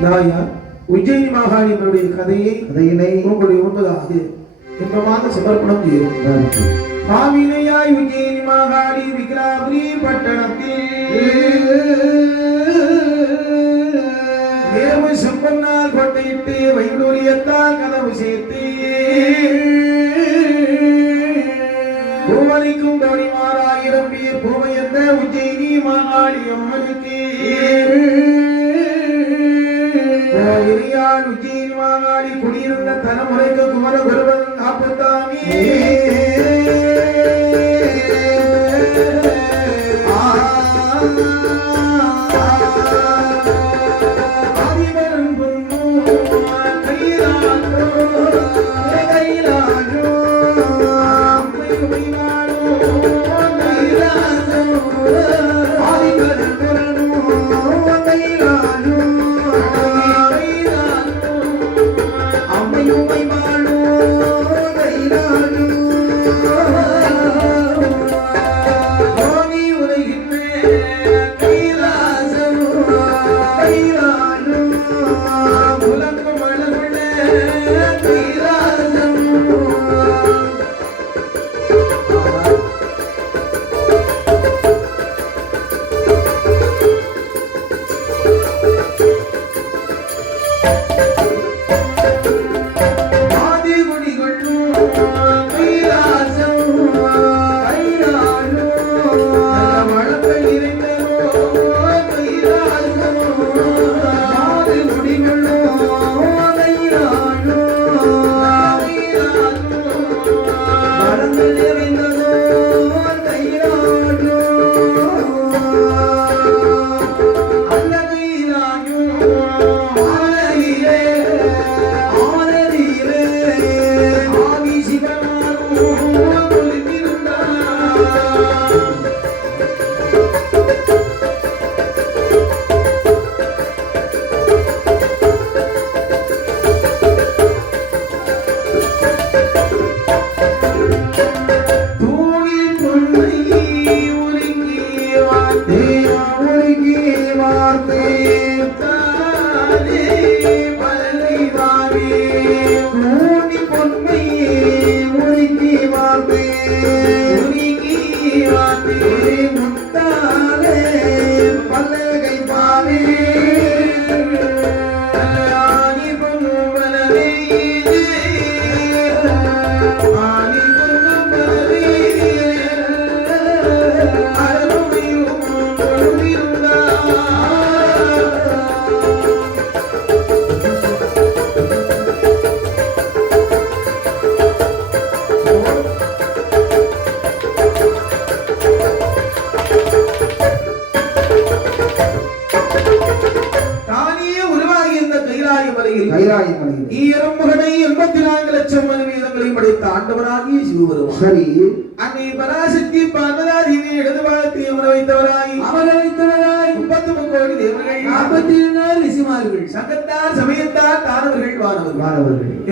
உஜ்ஜயினி மாகாணியினுடைய கதையினை உங்களுடைய முன்பதாக இன்பமாக சமர்ப்பணம் செய்யும். பாவினையாய் உஜ்ஜயினி மாகாணி விக்ராபுரி பட்டணத்தில் நேர்மை செம்பன்னால் கொட்டையிட்டு வைடூரியத்தால் கதவு சேர்த்து பூமணிக்கும் தோணிமாராயிரம் பேர் பூமை என்ற உஜ்ஜயினி மாகாணி அம்மனுக்கு உஜ்ஜயினி மாகாணி குடியிருந்த தலைமுறைக்கு குமர குருவன் காப்புத்தாமி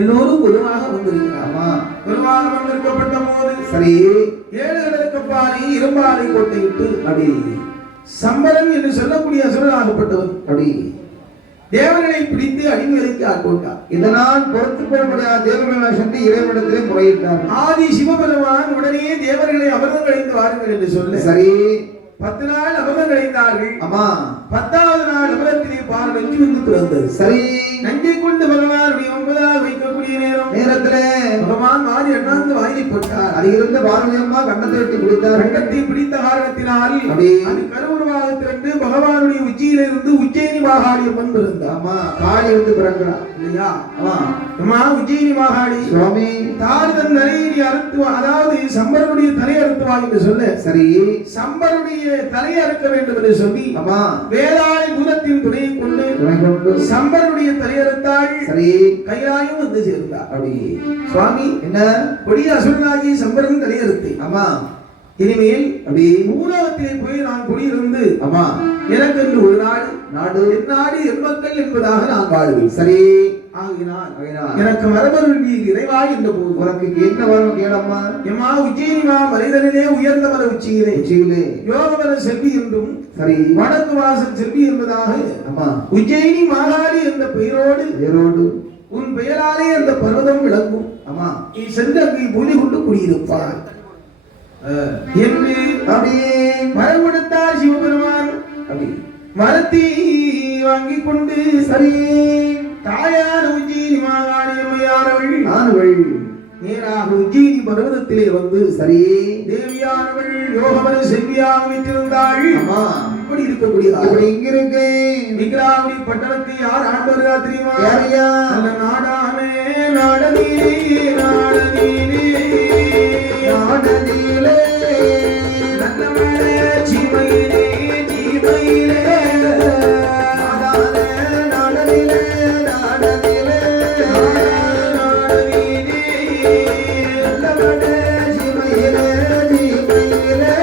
எல்லோரும் குருவாக வந்திருக்கப்பட்ட போது சரி 7 கடலுக்கு பாரி இரும்பாலை கொட்டையிட்டு அப்படி சம்பரன் என்று சொல்லக்கூடிய அசுரனாகப்பட்டவன் அப்படி தேவர்களை பிடித்து அடிமைகளுக்கு ஆட்கொண்டார். இதனால் பொறுத்து கொள்ள முடியாத தேவர்கள் சென்று இறைவனிடத்திலே முறையிட்டார். ஆதி சிவபெருமான் உடனே தேவர்களை அமிர்தம் கழிந்து வாருங்கள் என்று சொல்ல சரி 10 நாள் அமிர்தம் கழிந்தார்கள். ஆமா 10வது நாள் அமிர்தத்திலே பால் நெஞ்சு வந்து பிறந்தது. சரி நஞ்சை கொண்டு பகவானுடைய 9வது வைக்கக்கூடிய நேரத்திலே பகவான் மாறி அண்ணாந்து வாங்கி போட்டார். அது இருந்த பாரதியம்மா கண்ணத்தை வெட்டி பிடித்தார். கண்ணத்தை பிடித்த காரணத்தினால் அது கருவுருவாக திரண்டு பகவானுடைய உச்சியிலிருந்து உஜ்ஜயினி மாகாணி அம்மன் பிறந்தார். ஆமா காளி வந்து பிறக்கிறார் இல்லையா? ஆமா அம்மா உஜ்ஜயினி மாகாணி சுவாமி தார் தன் தலையை அறுத்து, அதாவது சம்பரனுடைய தலை அறுத்துவாங்க என்று சொல்ல சரி சம்பரனுடைய தலையை அறுக்க வேண்டும் என்று சொல்லி ஆமா வேதாளி பூதத்தின் துணையை கொண்டு சம்பரனுடைய தலையறுத்தாள். சரி கையாயும் வந்து சேர்ந்தார். அப்படி சுவாமி என்ன கொடிய அசுரனாகி சம்பரன் தலையறுத்து ஆமா இனிமேல் அப்படி மூலவத்திலே போய் நான் குடியிருந்து ஆமா எனக்கு என்று ஒரு நாள் நாடு என் நாடு என் மக்கள் என்பதாக நான் வாழ்வேன். சரி. ஆகினால் எனக்கு மரபருள் நீ இறைவா என்ற போது உனக்கு என்ன வரும் கேளம்மா. எம்மா உஜ்ஜயினி மா மலைதனிலே உயர்ந்த மர உச்சியிலே யோகமர செல்வி என்றும் சரி வடக்கு வாசல் செல்வி என்பதாக அம்மா உஜ்ஜயினி மாகாளி என்ற பெயரோடு உன் பெயராலே அந்த பர்வதம் விளங்கும். அம்மா நீ சென்று அங்கே பூலி கொண்டு குடியிருப்பார் என்று அப்படியே மரம் கொடுத்தார் சிவபெருமான். அப்படி மரத்தை வாங்கி கொண்டு சரி தாயார் உஜ்ஜயினி மாகாளி அம்மையானவள் நேராக உஜ்ஜயினி பர்வதத்திலே வந்து சரி தேவியானவள் யோகமர செல்வியாக வைத்திருந்தாள். அம்மா இப்படி இருக்கக்கூடிய இங்க இருக்கு விக்ராவதி பட்டணத்தை யார் ஆண்டவர்களா தெரியுமா? யாரையா? நல்ல நாடானே நாடனீலே நாடனீலே நாடனீலே நல்லவளே ஜீவையிலே ஜீவையிலே நாடானே நாடனீலே நாடனீலே நாடனீலே நல்லவளே ஜீவையிலே ஜீவையிலே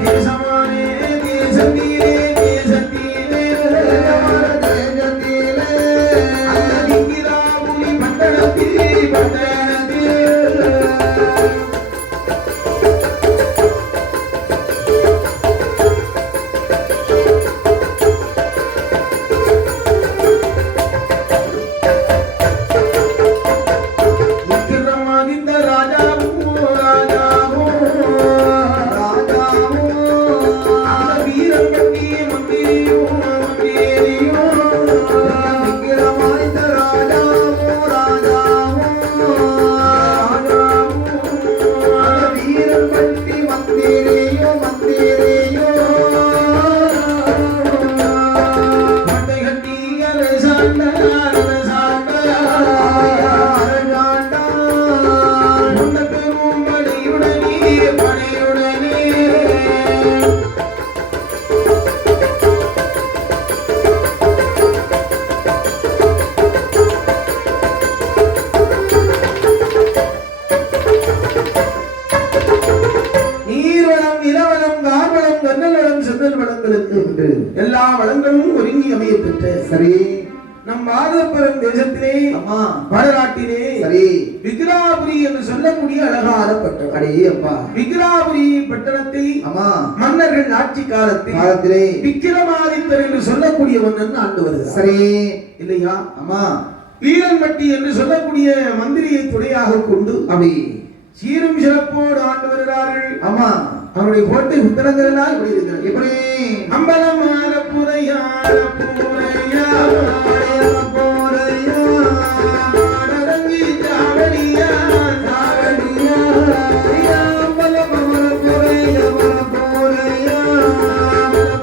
தேசமானே தேசத்திலே தேசத்திலே தேசத்திலே அந்த விக்கிராபுரி பட்டணத்திலே பட்டணத்திலே விக்கிரமாதித்த ராஜாவோ ராஜாவோ ராஜாவோ அந்த வீரம் கட்டி மந்திரியோ மந்திரியோ விக்கிரமாதித்த ராஜாவோ ராஜாவோ ராஜாவோ அந்த வீரம் கட்டி மந்திரியோ மந்திரியோ மண்டை கட்டி அரசாண்டா நீர்வளம் நிலவளம் கார்வளம் கண்ணல் செந்தல் வளங்களுக்கு எல்லா வளங்களும் ஒருங்கி அமைய பெற்ற சரி நம் பாரத பெரும் தேசத்திலே அம்மா வடநாட்டிலே சரி விக்ராபுரி என்று சொல்லக்கூடிய அழகான பட்டணம். அடே அப்பா விக்ராபுரி பட்டணத்தை அம்மா மன்னர்கள் ஆட்சி காலத்திலே விக்கிரமாதித்தர் என்று சொல்லக்கூடிய மன்னன் ஆண்டு வருகிறார். சரி இல்லையா? அம்மா வீரன்மட்டி என்று சொல்லக்கூடிய மந்திரியை துணையாக கொண்டு அப்படி சீரும் சிறப்போடு ஆண்டு வருகிறார்கள். அம்மா அவருடைய கோட்டை புத்தகங்கள் எல்லாம் இப்படி இருக்கிறது. எப்படி அம்பலமான புரையான புரையா புரையா மாடரங்கி சாவடியா சாவடியா அம்பலமான புரையா புரையா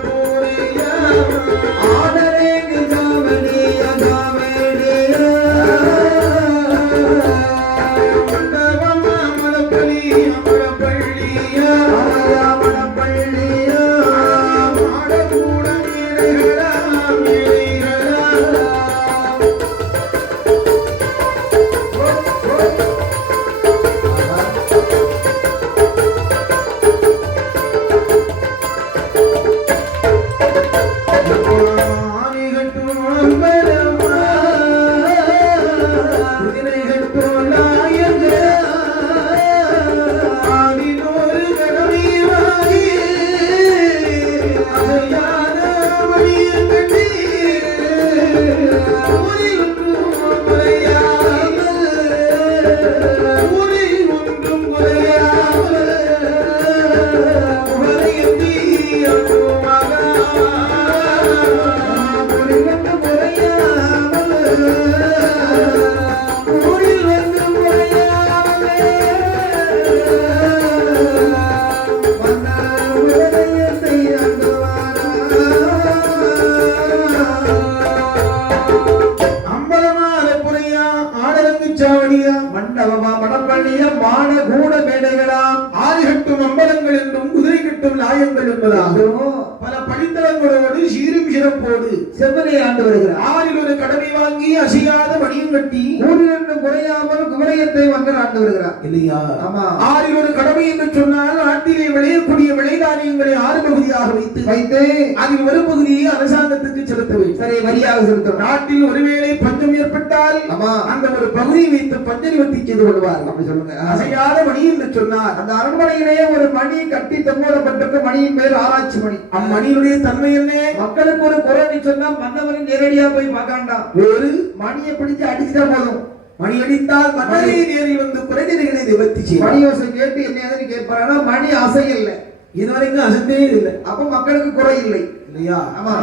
புரையா ஆடரங்கி சாவடியா சாவடியா மண்டபமா மடப்பள்ளி அமரப்பள்ளியா மடப்பள்ளியா மாடகூட மேடைகளா மேடைகளா ஆணிகட்டும் அம்பலமா குதிரைகட்டும் நாயக ஆடினோரு கடமையாகி அசையாத மணியன் கட்டி ஊரில் ஒன்றும் குறையாமல் ஊரில் ஒன்றும் குறையாமல் உலகத்தி அனுபவமாக ஊரில் ஒன்றும் குறையாமல் ஊரில் ஒன்றும் குறையாமல் மன்னர் உலகத்தை அம்பலமான புரையா ஆடரங்கு சாவடியா மண்டபமா மடப்பள்ளிய மாட கூட மேடைகளா ஆதி கட்டும் அம்பலங்கள் என்றும் குதிரை கட்டும் நாயங்கள் என்பதாக பல படித்தளங்கள் புகழோடு சீரும் சிறப்போடு செவ்வனை ஆண்டு வருகிறார். ஆறில் ஒரு கடமை வாங்கி அசையாத மணியும் கட்டி ஊரிலிருந்து குறையாமல் குமரையத்தை வந்து ஆண்டு வருகிறார். இல்லையா? ஆமா. ஆறில் ஒரு கடமை என்று சொன்னால் நாட்டிலே விளையக்கூடிய விளைதானியங்களை 6 பகுதியாக வைத்து அதில் ஒரு பகுதியை அரசாங்கத்துக்கு செலுத்த வேண்டும். சரி, வரியாக செலுத்தும். நாட்டில் ஒருவேளை பஞ்சம் ஏற்பட்டால் அந்த ஒரு பகுதியை வைத்து பஞ்ச நிவர்த்தி செய்து கொள்வார்கள். அப்படி சொல்லுங்க. அசையாத மணி என்று சொன்னார். அந்த அரண்மனையிலேயே ஒரு மணி கட்டி தொங்கோடப்பட்டிருக்க மணியின் பேர் ஆராய்ச்சி மணி. அம்மணியுடைய தன்மை என்ன? மக்களுக்கு ஒரு குறை சொன்னா மன்னவரின் நேரடியா போய் பார்க்காண்டாம். ஒரு மணியை பிடிச்சு அடிச்சுட்டா போதும். மணி அடித்தால் மன்னரே நேரில் வந்து குறைகளை நிவர்த்தி செய்யும். மணி ஓசை கேட்டு என்ன கேட்பாரு. மணி அசையில்ல, இதுவரைக்கும் அசந்தே இல்லை. அப்ப மக்களுக்கு குறை இல்லை இல்லையா? ஆமா.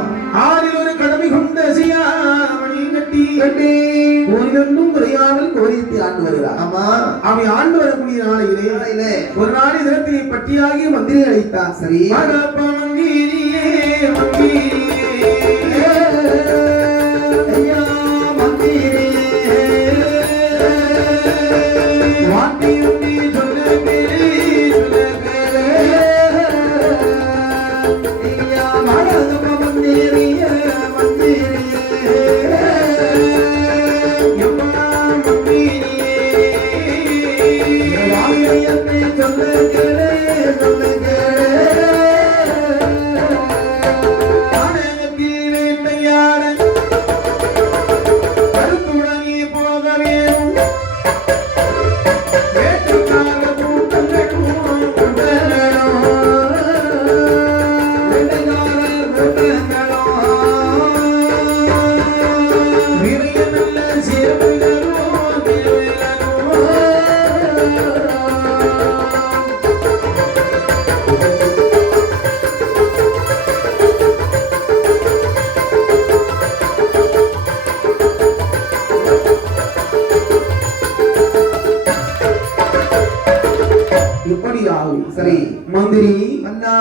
ஆறில் ஒரு கடமை கொண்டு அசையா மணி கட்டி ஒன்றும் குறையாமல் கோரியத்தை ஆண்டு வருகிறார். ஆமா. அவை ஆண்டு வரக்கூடிய நாளையிலே ஒரு நாள் தினத்திலே பட்டியாகி மந்திரி அழைத்தார். சரி. மந்திரியே மந்திரியே ஐயா மந்திரியே வாட்டியுண்டி சொல்ல பேரே சொல்ல பேரே ஐயா மடக மந்திரியே மந்திரியே எம்மா மந்திரியே வாங்கியத்தை சொல்ல கேளே சொல்ல கேளே ஆனகத்தில் வேட்டையாட கருத்துடனே போக வேணும். வேட்டுக்கார கூட்டங்களும் கூட்டங்களும் நிறைய நல்ல சேர்வுகளும் தேவைகளும். எப்படி ஆகும்? சரி. மந்திரி அண்ணா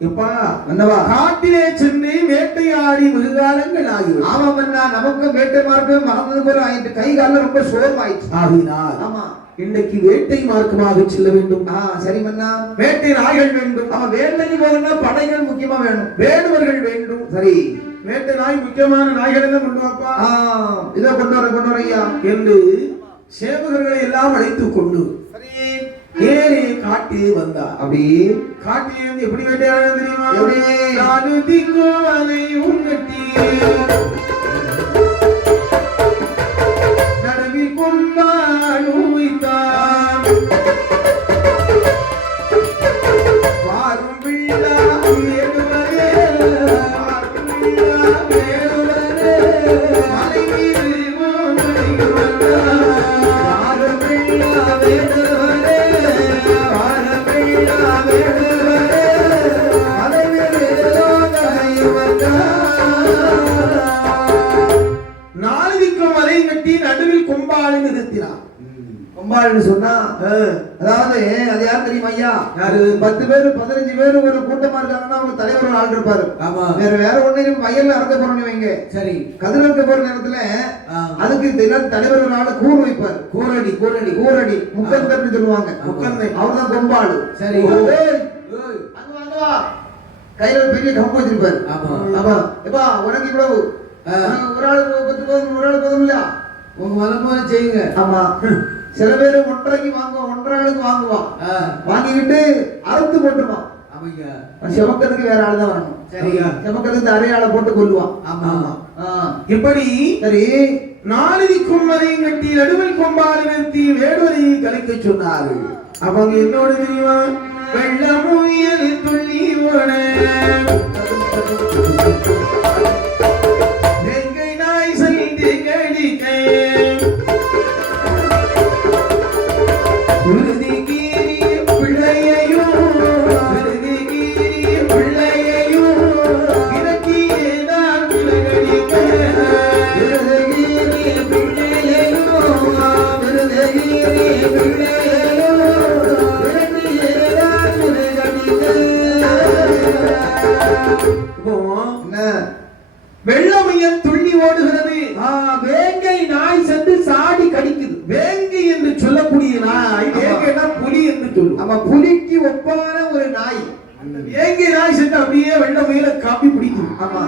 எப்பா அண்ணவா காட்டிலே சென்று வேட்டையாடி வெகுகாலங்கள் ஆகிவிடும். ஆமா அண்ணா, நமக்கு வேட்டை மார்க்கம் மறந்தது போல ஆயிட்டு. கை கால ரொம்ப சோர்வாயிடுச்சு. ஆகினால் ஆமா. இன்னைக்கு வேட்டை மார்க்கமாக செல்ல வேண்டும். சரி மன்னா. வேட்டை நாய்கள் வேண்டும். ஆமா, வேட்டைக்கு போறதுன்னா படைகள் முக்கியமா வேணும், வேடுவர்கள் வேண்டும். சரி. வேட்டை நாய் முக்கியமான நாய்கள் எல்லாம் கொண்டு வாப்பா. இதோ கொண்டு வர ஐயா என்று சேவகர்களை எல்லாம் அழைத்துக் கொண்டு ஏறி காட்டி வந்தார். அப்படி காட்டிலே இருந்து எப்படி வேட்டையாட தெரியுமா? எப்படி? நாலு திக்கும் அலையும் கட்டி நடுவில் கொண்டாடும் வைத்தான். வாரும் பிள்ளா வேடுவரே, வாரும் பிள்ளா வேடுவரே, மலை மீது ஓடுங்கள் வந்தார். வாரும் பிள்ளா வேடுவரே, வாரும் பிள்ளா வேடுவரே, மலை மீது ஓடுங்கள் வந்தார். நாலுதிக்கும் மலை கட்டி நடுவில் கொம்பாளை நிறுத்தினார். கொம்பாள்னு சொன்னா அதாவது அது யார் தெரியுமா ஐயா? யாரு? 10 பேர் 15 பேர் ஒரு கூட்டமா இருக்காங்கன்னா அவங்க தலைவர் ஒரு ஆள் இருப்பாரு. ஆமா. வேற ஒண்ணு வயல்ல அறக்க போறோம்னு வைங்க. சரி. கதிர் அறுக்க போற நேரத்துல அதுக்கு தலைவர் ஒரு ஆளு கூறு வைப்பாரு. கூரடி கூரடி கூரடி முக்கந்தன்னு சொல்லுவாங்க. முக்கந்தை. அவர்தான் கொம்பாளு. சரி. அங்க வா கையில ஒரு பெரிய கம்பு வச்சிருப்பாரு. ஆமா. ஆமா. எப்பா உனக்கு இவ்வளவு ஒரு ஆளுக்கு 10 போதும், ஒரு ஆளு போதும் இல்லையா? உங்க மனமான செய்யுங்க. ஆமா. சில பேர் 1.5க்கு வாங்குவான், 1.5 ஆளுக்கு வாங்குவான். வாங்கிக்கிட்டு அறுத்து போட்டுருவான். செமக்கிறதுக்கு வேற ஆள் தான் வரணும். சரியா? செமக்கிறதுக்கு அரையாளை போட்டு கொல்லுவான். ஆமா. இப்படி சரி. நாலுதிக்கும் மலையும் கட்டி நடுவில் கொம்பாலை நிறுத்தி வேடுவரை கலைக்க சொன்னார்கள். அவங்க என்னோட தெரியுமா? வெள்ளமுயல் துள்ளி ஓட வெங்கை நாய் சந்தி கடிக்க பிள்ளையையும் பிள்ளையையும் இறக்கியே நான் விலகடிக்க வெள்ளமையன் துள்ளி ஓடுகிறது. வேங்கை நாய் சென்று சாடி கடிக்குது. வேங்கை என்று சொல்லக்கூடிய நாய் வேங்கைனா புலி என்று சொல்லும். நம்ம புலிக்கு ஒப்பான ஒரு நாய் வேங்கை நாய் சென்று அப்படியே வெள்ள மேல காப்பி பிடிக்கும். ஆமா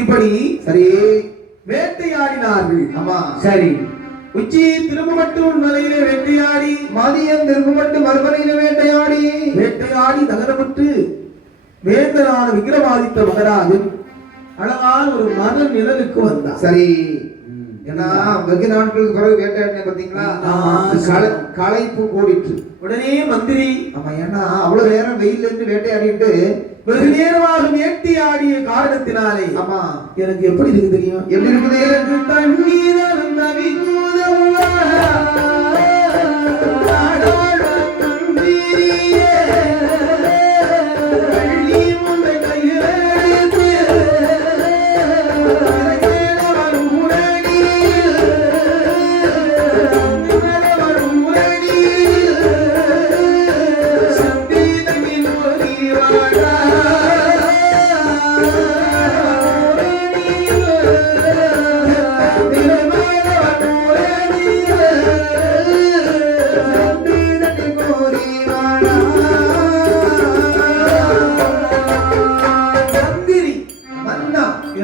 இப்படி சரி வேட்டையாடினார்கள். ஆமா சரி உச்சி திரும்ப மட்டும் மலையிலே வேட்டையாடி மதியம் திரும்ப மட்டும் மறுபடியில வேட்டையாடி வேட்டையாடி நகரப்பட்டு வேந்தனான விக்ரமாதித்த மகராஜன் அழகான ஒரு மர நிழலுக்கு வந்தார். சரி ஏன்னா வெகு நாட்களுக்கு பிறகு வேட்டையாடினேன் பாத்தீங்களா, களைப்பு கூடிட்டு உடனே மந்திரி ஆமா ஏன்னா அவ்வளவு நேரம் வெயில்ல இருந்து வேட்டையாடிட்டு வெகு நேரமாக வேட்டையாடிய காரணத்தினாலே ஆமா எனக்கு எப்படி இருக்கு தெரியும்? எப்படி இருக்குது? எனக்கு தண்ணீர்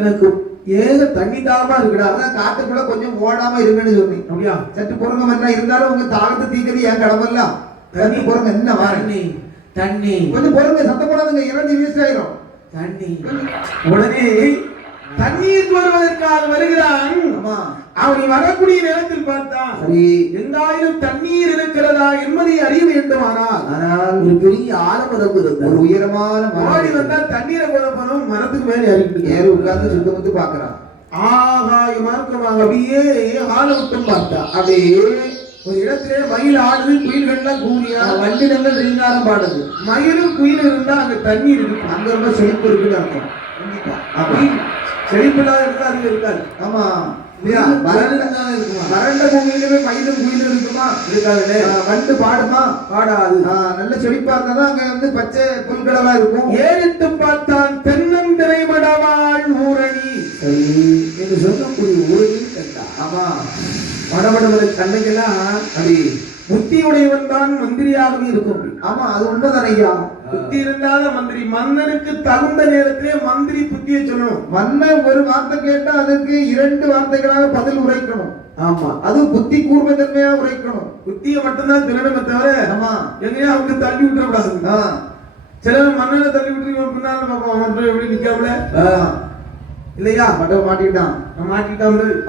எனக்கு ஏக தண்ணி தாகமா இருக்குடா. அதான் காட்டுக்குள்ள கொஞ்சம் ஓடாம இருங்கன்னு சொன்னீங்க. அப்படியா? சற்று பொறுங்க மன்னா, இருந்தாலும் உங்க தாகத்தை தீக்கிறது என் கடமைலாம். தண்ணி பொறுங்க, என்ன வாரண்ணி தண்ணி கொஞ்சம் பொறுங்க, சத்தம் போடாதுங்க, இறங்கி வேஸ்ட் ஆயிரும் தண்ணி. உடனே தண்ணீர் வருவதற்காக வருகிறான். அவன் வரக்கூடிய நேரத்தில் பார்த்தான், எங்காயிலும் தண்ணீர் இருக்கிறதா என்பதை அறிய வேண்டுமானால் ஒரு பெரிய ஆலமரம் இருந்தது. ஒரு உயரமான மாடி வந்தா தண்ணீரை குழப்பதும் மரத்துக்கு மேலே ஏறி உட்கார்ந்து சுத்தமுத்து பாக்குறான். ஆகாய மார்க்கமாக அப்படியே ஆலமட்டம் பார்த்தா. அப்படியே ஒரு இடத்திலே மயில் ஆடுது, குயில்கள்லாம் கூறியா, வண்டினங்கள் ரீங்காரம் பாடுது. மயிலும் குயில் இருந்தா அங்க தண்ணீர் இருக்கு, அங்க ரொம்ப செழிப்பு இருக்குன்னு அர்த்தம். செழிப்பில்லாத இருந்தா அது இருக்காது. ஆமா வறண்ட பூமியிலுமே மயிலும் குயிலும் இருக்குமா? இருக்காது. வண்டு பாடுமா? பாடாது. நல்ல செழிப்பா இருந்தாதான் அங்க வந்து பச்சை புல்களெல்லாம் இருக்கும். ஏறிட்டு பார்த்தான் தென்னந்திரை மடவாள் ஊரணி என்று சொல்லக்கூடிய ஊரணி கண்டா. ஆமா மடமடமலை கண்ணைக்கெல்லாம் அப்படி புத்தியுடையவன் தான் மந்திரியாகவே இருக்கும். ஆமா அது உண்மைதான் ஐயா. புத்தி இருந்தாத மந்திரி. மன்னனுக்கு தகுந்த நேரத்திலே மந்திரி புத்தியை சொல்லணும். மன்னன் ஒரு வார்த்தை கேட்டா அதுக்கு 2 வார்த்தைகளாக பதில் உரைக்கணும். ஆமா அது புத்தி கூர்மை தன்மையா உரைக்கணும். புத்தியை மட்டும்தான் திறனமே தவிர ஆமா எங்கேயா அவங்க தள்ளி விட்டுறக்கூடாது. சில மன்னனை தள்ளி விட்டு பின்னால பாப்போம் எப்படி நிக்காமல இல்லையா, மாட்டிக்கிட்டான்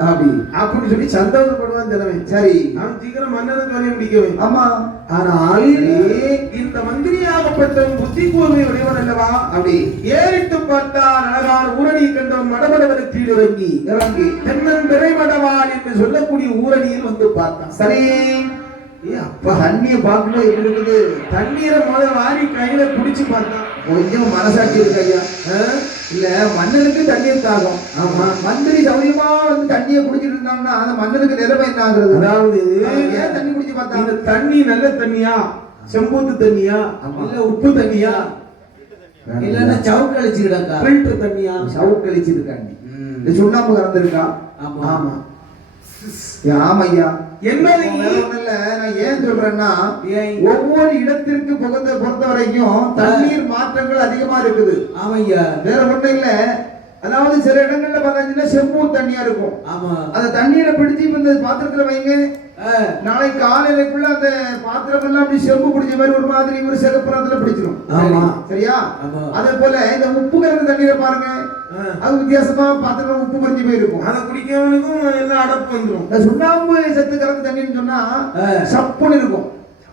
அப்படி அப்படின்னு சொல்லி சந்தோஷப்படுவான் தினமே. சரி அவன் சீக்கிரம் மன்னனுக்கு வரைய முடிக்கவே. ஆமா ஆனால் இந்த மந்திரியாகப்பட்டவன் புத்தி கூர்மை உடையவன் அல்லவா. அப்படி ஏறிட்டு பார்த்தான் அழகான ஊரணியை கண்டவன் மடமடவனை கீழிறங்கி தென்னன் திரைமடவாள் என்று சொல்லக்கூடிய ஊரணியில் வந்து பார்த்தான். சரி அப்ப தண்ணிய பார்க்கணும் எப்படி இருக்குது? தண்ணீரை முதல்ல வாரி கையில குடிச்சு பார்த்தான். கொஞ்சம் மனசாட்சி இருக்கு ஐயா. இல்ல மன்னனுக்கு தண்ணீர் தாகம். ஆமா மந்திரி சௌரியமா வந்து தண்ணியை குடிச்சிட்டு இருந்தாங்கன்னா அந்த மன்னனுக்கு நிலைமை என்ன ஆகுறது? அதாவது ஏன் தண்ணி குடிச்சு பார்த்தா இந்த தண்ணி நல்ல தண்ணியா, செம்பூத்து தண்ணியா, இல்ல உப்பு தண்ணியா, இல்லன்னா சவுக்கு அழிச்சிருக்கா, ஃபில்டர் தண்ணியா? சவுக்கு அழிச்சிருக்காண்டி இந்த சுண்ணாம்பு கலந்துருக்கா? ஆமா ஆமையா என்பதை நான் ஏன் சொல்றேன்னா ஒவ்வொரு இடத்திற்கு பொறுத்த வரைக்கும் தண்ணீர் மாற்றங்கள் அதிகமா இருக்குது. ஆமையா வேற ஒண்ணும் இல்ல. அதாவது சில இடங்கள்ல பாத்தீங்கன்னா செம்பூ தண்ணியா இருக்கும். ஆமா அந்த தண்ணீரை பிடிச்சி இந்த பாத்திரத்துல வைங்க, நாளைக்கு காலையிலக்குள்ள அந்த பாத்திரம் எல்லாம் அப்படி செம்பு பிடிச்ச மாதிரி ஒரு மாதிரி ஒரு சிகப்புறத்துல பிடிச்சிடும். ஆமா சரியா? அதே போல இந்த உப்பு கலந்த தண்ணீரை பாருங்க, அது வித்தியாசமா பாத்திரம் உப்பு குறைஞ்சு போயிருக்கும். அதை குடிக்கிறவனுக்கும் எல்லாம் அடப்பு வந்துடும். சுண்ணாம்பு சத்து கலந்த தண்ணின்னு சொன்னா சப்புன்னு இருக்கும்.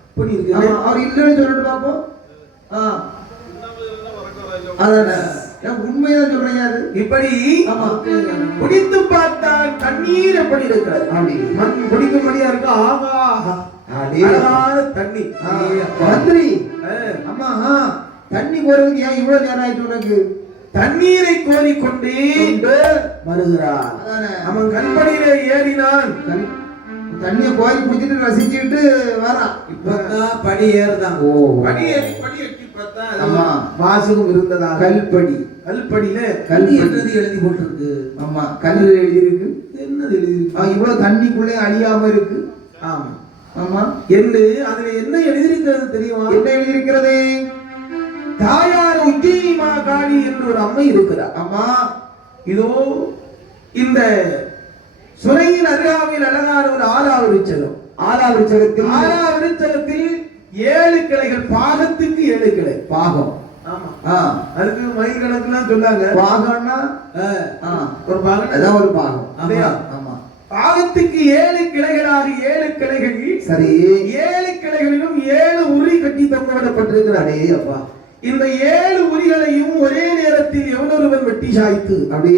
அப்படி இருக்கு. அவர் இல்லைன்னு சொல்லிட்டு பார்ப்போம். உண்மைதான் சொல்றீங்க. இப்படி குடித்து பார்த்தா தண்ணீர் எப்படி இருக்கிறது? மண் குடிக்கும்படியா இருக்கு. ஆகா தண்ணி. மந்திரி அம்மா தண்ணி போறதுக்கு ஏன் இவ்வளவு நேரம் ஆயிட்டு உனக்கு? தண்ணீரை கோரிக்கொண்டே வருகிறான். அவன் கண்படியில ஏறினான். தண்ணிய கோரி குடிச்சிட்டு ரசிச்சுட்டு வரான். இப்பதான் படி ஏறுதான். படி ஏறி படி எட்டி பார்த்தா ஆமா வாசகம் இருந்ததா? கல்படி. கல்படியில கல்வி எழுதி போட்டிருக்கு. ஆமா கல்லு எழுதி இருக்கு. என்னது எழுதி இருக்கு? இவ்வளவு தண்ணிக்குள்ளே அழியாம இருக்கு. ஆமா ஆமா என்று அதுல என்ன எழுதியிருக்கிறது தெரியுமா? என்ன எழுதியிருக்கிறது? தாயார் உஜ்ஜயினி மாகாளி என்று ஒரு அம்மை இருக்கிறார். ஆமா. இதோ இந்த சுனையின் அருகாமையில் அழகான ஒரு ஆலாவிருச்சகம். ஆலாவிருச்சகத்தில் 7 கிளைகள், பாகத்துக்கு 7 கிளை. பாகம். ஆமா. அதுக்கு மைல் கணக்குலாம் சொன்னாங்க. பாகம்னா ஒரு பாகம், அதான் ஒரு பாகம். ஆமா. பாகத்துக்கு 7 கிளைகளாக 7 கிளைகள். சரி. 7 கிளைகளிலும் 7 உரி கட்டி தொங்கவிடப்பட்டிருக்கிறாரே அப்பா. இந்த 7 உரிகளையும் ஒரே நேரத்தில் எவனொருவன் வெட்டி சாய்த்து அப்படி